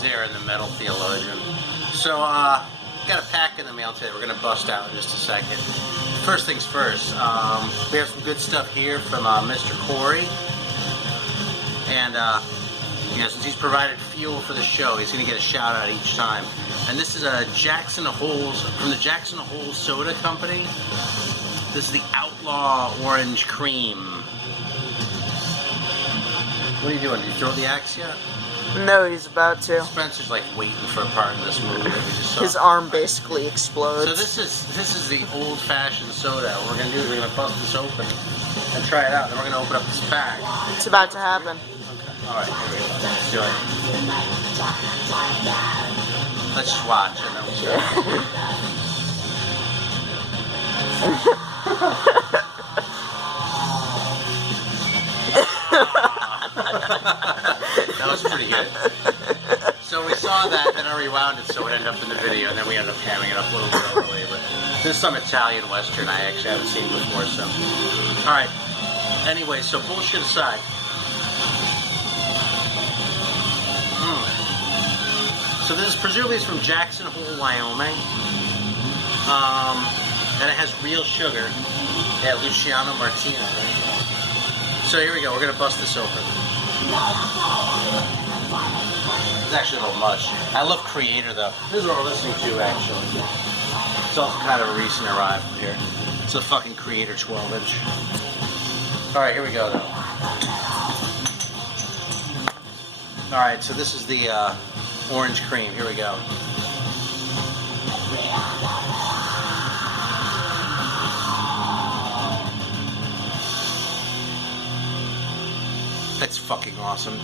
He's there in the metal theologian. So, got a pack in the mail today. We're gonna bust out in just a second. First things first, we have some good stuff here from Mr. Corey. And, you know, since he's provided fuel for the show, he's gonna get a shout out each time. And this is a Jackson Hole's, from the Jackson Hole Soda Company. This is the Outlaw Orange Cream. What are you doing? Did you throw the axe yet? No, he's about to. Spencer's like waiting for a part in this movie that we just saw. His arm basically explodes. So this is the old-fashioned soda. What we're gonna do is we're gonna bust this open and try it out. Then we're gonna open up this pack. It's about to happen. Okay. All right, here we go. Let's do it. Let's just watch and then we'll start. That was pretty good. So we saw that, then I rewound it so it ended up in the video, and then we ended up hamming it up a little bit overly. But this is some Italian Western I actually haven't seen before, so. Alright. Anyway, so bullshit aside. So this is presumably from Jackson Hole, Wyoming. And it has real sugar. Yeah, Luciano Martino. Right? So here we go, we're gonna bust this open. It's actually a little much. I love Creator though. This is what we're listening to actually. It's also kind of a recent arrival here. It's a fucking Creator 12-inch. Alright, here we go though. Alright, so this is the orange cream. Here we go. That's fucking awesome.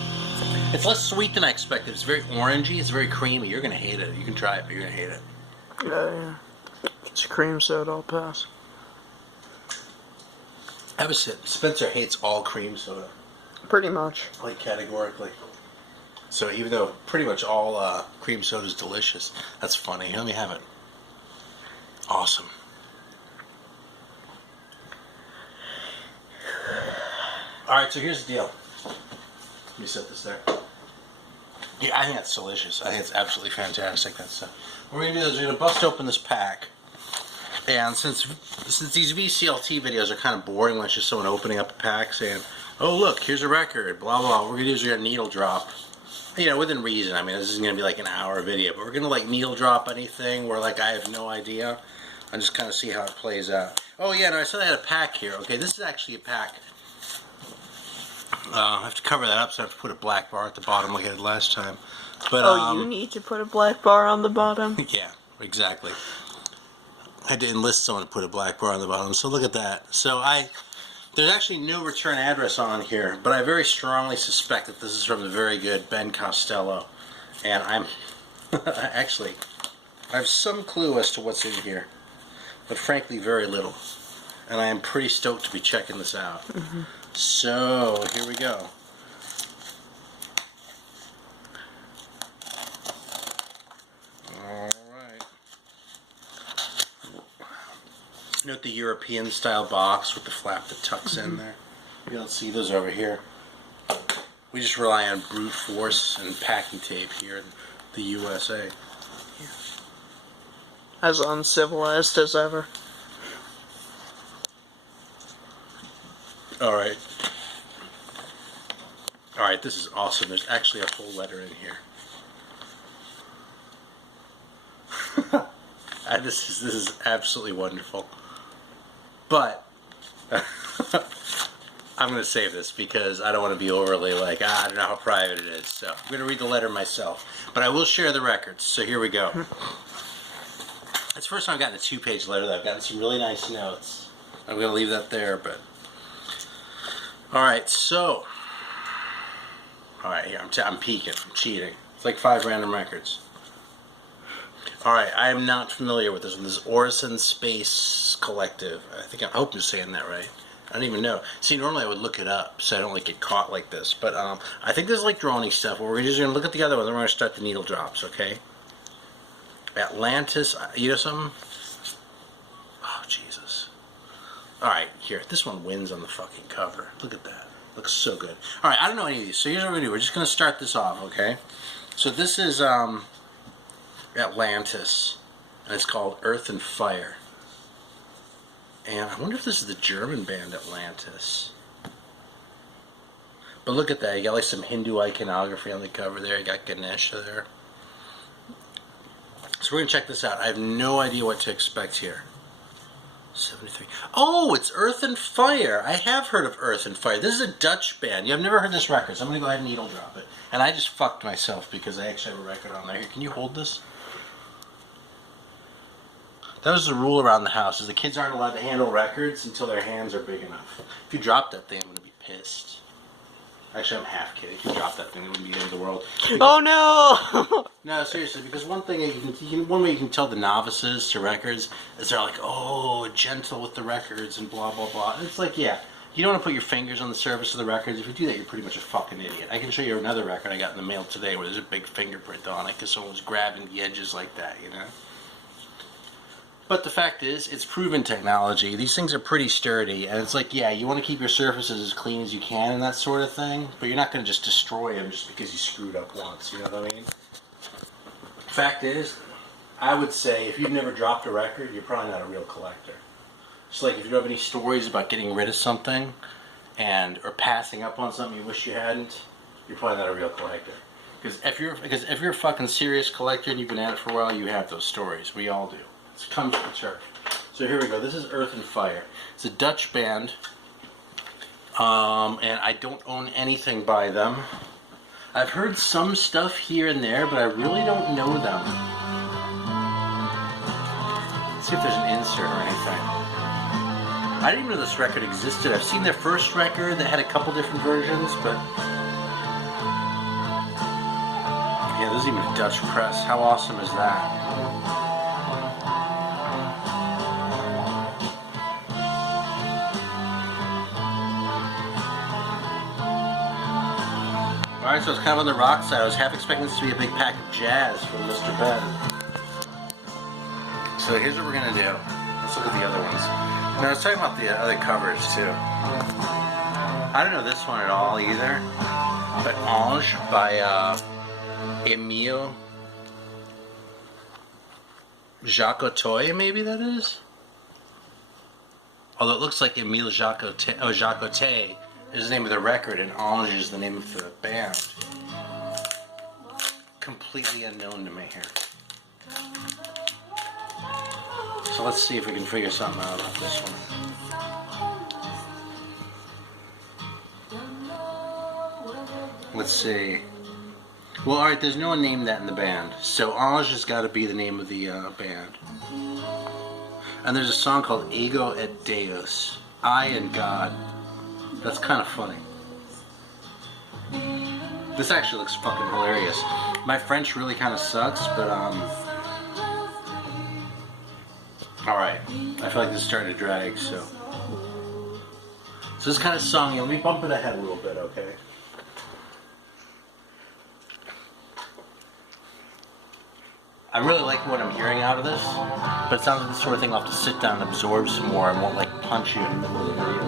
It's less sweet than I expected. It's very orangey. It's very creamy. You're gonna hate it. You can try it, but you're gonna hate it. Yeah. It's a cream soda, I'll pass. Have a sip. Spencer hates all cream soda. Pretty much. Like categorically. So even though pretty much all cream soda is delicious, that's funny. Let me have it. Awesome. Alright, so here's the deal. Let me set this there. Yeah, I think that's delicious. I think it's absolutely fantastic, that stuff. What we're going to do is we're going to bust open this pack. And since these VCLT videos are kind of boring when it's just someone opening up a pack saying, oh look, here's a record, blah blah, what we're going to do is we're going to needle drop. You know, within reason. I mean, this is going to be like an hour video, but we're going to like needle drop anything where like I have no idea. And just kind of see how it plays out. Oh yeah, no, I said I had a pack here. Okay, this is actually a pack. I have to cover that up, so I have to put a black bar at the bottom like I did last time. But oh, you need to put a black bar on the bottom? Yeah, exactly. I had to enlist someone to put a black bar on the bottom, so look at that. So there's actually no return address on here, but I very strongly suspect that this is from the very good Ben Costello. And I'm actually, I have some clue as to what's in here, but frankly very little. And I am pretty stoked to be checking this out. Mm-hmm. So, here we go. Alright. Note the European style box with the flap that tucks in there. You don't see those over here. We just rely on brute force and packing tape here in the USA. Yeah. As uncivilized as ever. Alright. Alright, this is awesome. There's actually a whole letter in here. This is absolutely wonderful. But I'm going to save this because I don't want to be overly like, I don't know how private it is. So I'm going to read the letter myself. But I will share the records. So here we go. It's the first time I've gotten a 2-page letter. I've gotten some really nice notes. I'm going to leave that there, but... Alright, so... Alright, here, I'm peeking. I'm cheating. It's like 5 random records. Alright, I am not familiar with this one. This is Orison Space Collective. I hope I'm saying that right. I don't even know. See, normally I would look it up so I don't like get caught like this. But I think this is like drawing stuff. We're just going to look at the other one. Then we're going to start the needle drops, okay? Atlantis, you know something? Oh, Jesus. Alright, here. This one wins on the fucking cover. Look at that. Looks so good. Alright, I don't know any of these. So here's what we're going to do. We're just going to start this off, okay? So this is Atlantis, and it's called Earth and Fire. And I wonder if this is the German band Atlantis. But look at that, you got like some Hindu iconography on the cover there, you got Ganesha there. So we're going to check this out. I have no idea what to expect here. 73. Oh, it's Earth and Fire. I have heard of Earth and Fire. This is a Dutch band. I've never heard this record, so I'm going to go ahead and needle drop it. And I just fucked myself because I actually have a record on there. Here, can you hold this? That was the rule around the house, is the kids aren't allowed to handle records until their hands are big enough. If you drop that thing, I'm going to be pissed. Actually, I'm half kidding. If you drop that thing, it wouldn't be the end of the world. Because, oh no! No, seriously, because one thing one way you can tell the novices to records is they're like, oh, gentle with the records and blah blah blah. And it's like, yeah, you don't want to put your fingers on the surface of the records. If you do that, you're pretty much a fucking idiot. I can show you another record I got in the mail today where there's a big fingerprint on it because someone was grabbing the edges like that, you know. But the fact is, it's proven technology. These things are pretty sturdy, and it's like, yeah, you want to keep your surfaces as clean as you can and that sort of thing, but you're not going to just destroy them just because you screwed up once, you know what I mean? Fact is, I would say if you've never dropped a record, you're probably not a real collector. Just like if you don't have any stories about getting rid of something or passing up on something you wish you hadn't, you're probably not a real collector. Because if you're a fucking serious collector and you've been at it for a while, you have those stories. We all do. It comes from church. So here we go. This is Earth and Fire. It's a Dutch band, and I don't own anything by them. I've heard some stuff here and there, but I really don't know them. Let's see if there's an insert or anything. I didn't even know this record existed. I've seen their first record that had a couple different versions, but yeah, there's even a Dutch press. How awesome is that? Alright, so it's kind of on the rock side. I was half expecting this to be a big pack of jazz from Mr. Ben. So here's what we're going to do. Let's look at the other ones. Now, I was talking about the other covers, too. I don't know this one at all, either. But Ange by Emile Jacotoy, maybe that is? Although it looks like Emile Jacotoy is the name of the record, and Ange is the name of the band. Completely unknown to me here. So let's see if we can figure something out about this one. Let's see. Well, alright, there's no one named that in the band. So Ange has got to be the name of the band. And there's a song called Ego et Deus. I and God. That's kind of funny. This actually looks fucking hilarious. My French really kind of sucks, but alright. I feel like this is starting to drag, so this is kind of songy. Let me bump it ahead a little bit, okay? I really like what I'm hearing out of this, but it sounds like the sort of thing I'll have to sit down and absorb some more and won't like punch you in the middle of the video.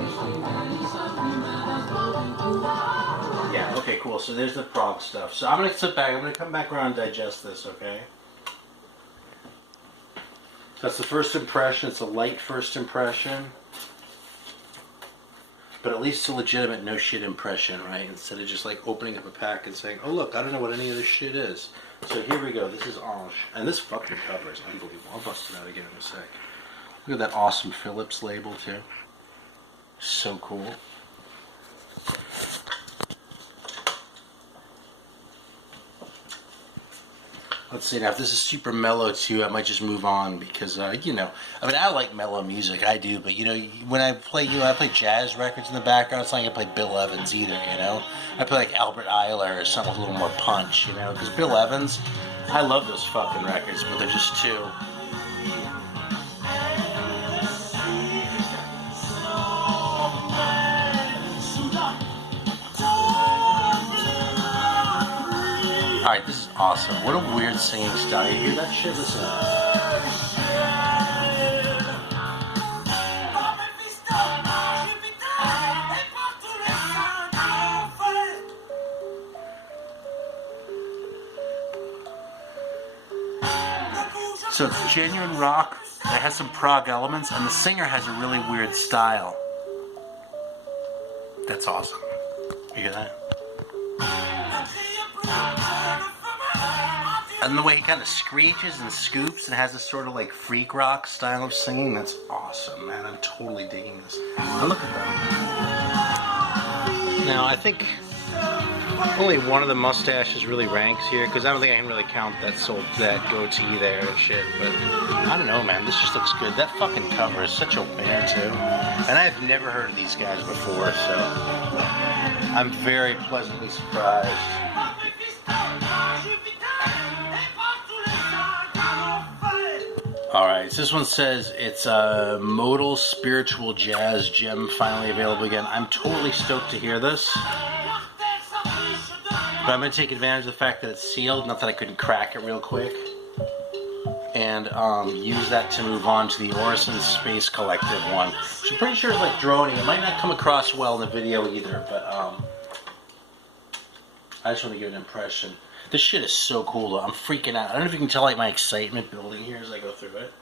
Yeah, okay, cool. So there's the prog stuff. So I'm going to sit back. I'm going to come back around and digest this, okay? That's the first impression. It's a light first impression. But at least a legitimate no shit impression, right? Instead of just like opening up a pack and saying, oh look, I don't know what any of this shit is. So here we go. This is Ange. And this fucking cover is unbelievable. I'll bust it out again in a sec. Look at that awesome Phillips label too. So cool. Let's see, now if this is super mellow too, I might just move on because, you know, I mean, I like mellow music, I do, but, you know, when I play, I play jazz records in the background. It's not like I play Bill Evans either, you know? I play like Albert Ayler or something with a little more punch, you know? Because Bill Evans, I love those fucking records, but they're just too... Alright, this is awesome. What a weird singing style. You hear that shit? Listen. So it's genuine rock that has some prog elements, and the singer has a really weird style. That's awesome. You hear that? And the way he kind of screeches and scoops and has this sort of like freak rock style of singing, that's awesome, man. I'm totally digging this. Now look at that. Now, I think only one of the mustaches really ranks here, because I don't think I can really count that goatee there and shit, but I don't know, man. This just looks good. That fucking cover is such a winner, too. And I've never heard of these guys before, so I'm very pleasantly surprised. Alright, so this one says it's a modal spiritual jazz gem finally available again. I'm totally stoked to hear this. But I'm going to take advantage of the fact that it's sealed, not that I couldn't crack it real quick. And use that to move on to the Orison Space Collective one. Which I'm pretty sure is like droning. It might not come across well in the video either, but I just want to give an impression. This shit is so cool though. I'm freaking out. I don't know if you can tell like my excitement building here as I go through it.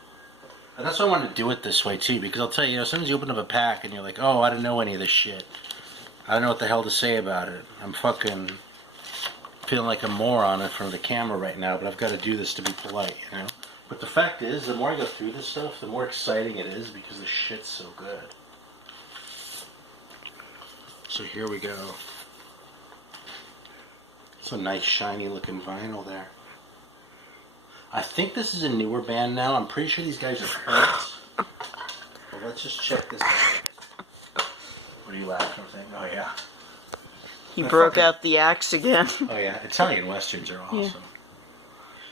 And that's why I wanted to do it this way too, because I'll tell you, sometimes you open up a pack and you're like, oh, I don't know any of this shit. I don't know what the hell to say about it. I'm fucking feeling like a moron in front of the camera right now, but I've got to do this to be polite, you know? But the fact is, the more I go through this stuff, the more exciting it is because the shit's so good. So here we go. It's a nice shiny looking vinyl there. I think this is a newer band now. I'm pretty sure these guys are current. But let's just check this out. What are you laughing or saying? Oh yeah. He broke out the axe again. Oh yeah, Italian westerns are awesome. Yeah.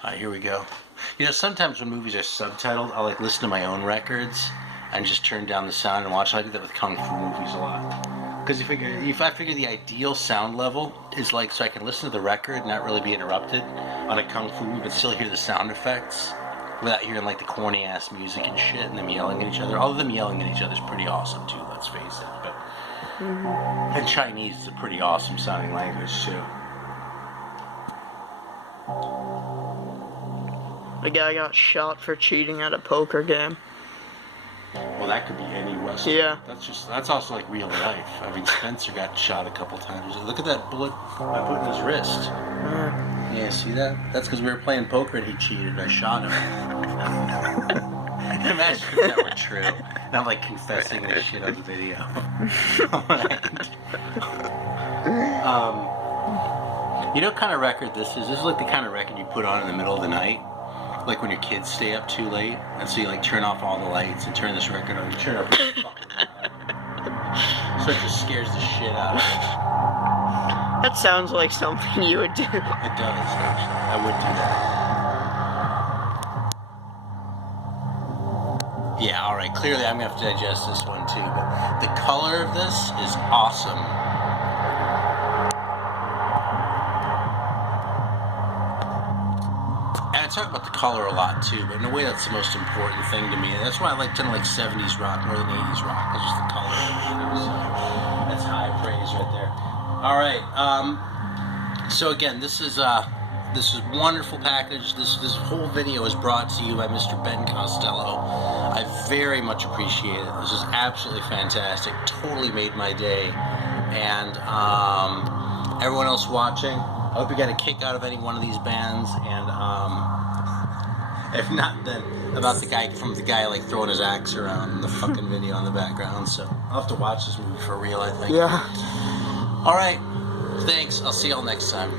Alright, here we go. You know, sometimes when movies are subtitled, I'll like listen to my own records and just turn down the sound and watch. I do that with kung fu movies a lot. Because if I figure the ideal sound level is like so I can listen to the record and not really be interrupted on a kung fu movie, but still hear the sound effects without hearing like the corny ass music and shit and them yelling at each other. All of them yelling at each other is pretty awesome too, let's face it. But and Chinese is a pretty awesome sounding language too. The guy got shot for cheating at a poker game. Well, that could be any western. Yeah. That's also like real life. I mean, Spencer got shot a couple times. Look at that bullet I put in his wrist. Yeah, see that? That's because we were playing poker and he cheated and I shot him. Imagine if that were true. And I'm like confessing this shit on the video. You know what kind of record this is? This is like the kind of record you put on in the middle of the night. Like when your kids stay up too late, and so you like turn off all the lights and turn this record on. You turn it up really fucking loud. So it just scares the shit out of you. That sounds like something you would do. It does, actually. I would do that. Yeah, alright, clearly I'm going to have to digest this one too, but the color of this is awesome. And I talk about the color a lot too, but in a way that's the most important thing to me. That's why I like kind of like 70s rock more than 80s rock. It's just the color. So that's high praise right there. Alright, so again, this is wonderful package. This whole video is brought to you by Mr. Ben Costello. I very much appreciate it. This is absolutely fantastic. Totally made my day. And everyone else watching, I hope you got a kick out of any one of these bands, and if not, then about the guy like throwing his axe around in the fucking video in the background. So I'll have to watch this movie for real, I think. Yeah. Alright, thanks. I'll see y'all next time.